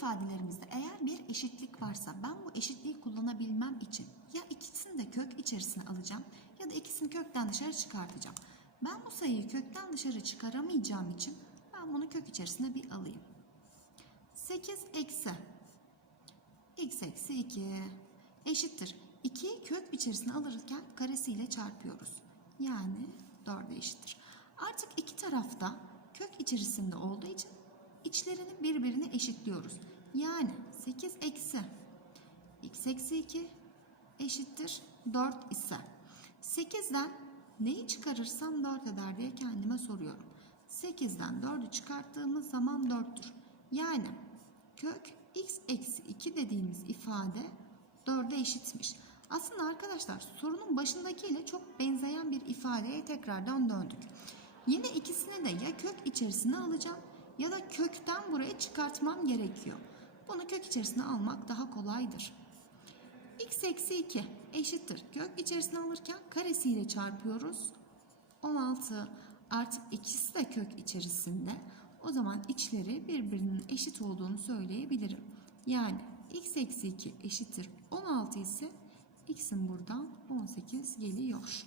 ifadelerimizde eğer bir eşitlik varsa ben bu eşitliği kullanabilmem için ya ikisini de kök içerisine alacağım ya da ikisini kökten dışarı çıkartacağım. Ben bu sayıyı kökten dışarı çıkaramayacağım için ben bunu kök içerisine bir alayım. 8 eksi x eksi 2 eşittir. 2'yi kök içerisine alırken karesiyle çarpıyoruz. Yani 4'e eşittir. Artık iki tarafta kök içerisinde olduğu için içlerini birbirine eşitliyoruz. Yani 8 eksi x eksi 2 eşittir 4 ise 8'den neyi çıkarırsam 4 eder diye kendime soruyorum. 8'den 4'ü çıkarttığımız zaman 4'tür. Yani kök x eksi 2 dediğimiz ifade 4'e eşitmiş. Aslında arkadaşlar sorunun başındakiyle çok benzeyen bir ifadeye tekrardan döndük. Yine ikisini de ya kök içerisine alacağım ya da kökten buraya çıkartmam gerekiyor. Bunu kök içerisine almak daha kolaydır. x eksi 2 eşittir. Kök içerisine alırken karesiyle çarpıyoruz. 16 artık ikisi de kök içerisinde. O zaman içleri birbirinin eşit olduğunu söyleyebilirim. Yani x eksi 2 eşittir 16 ise x'in buradan 18 geliyor.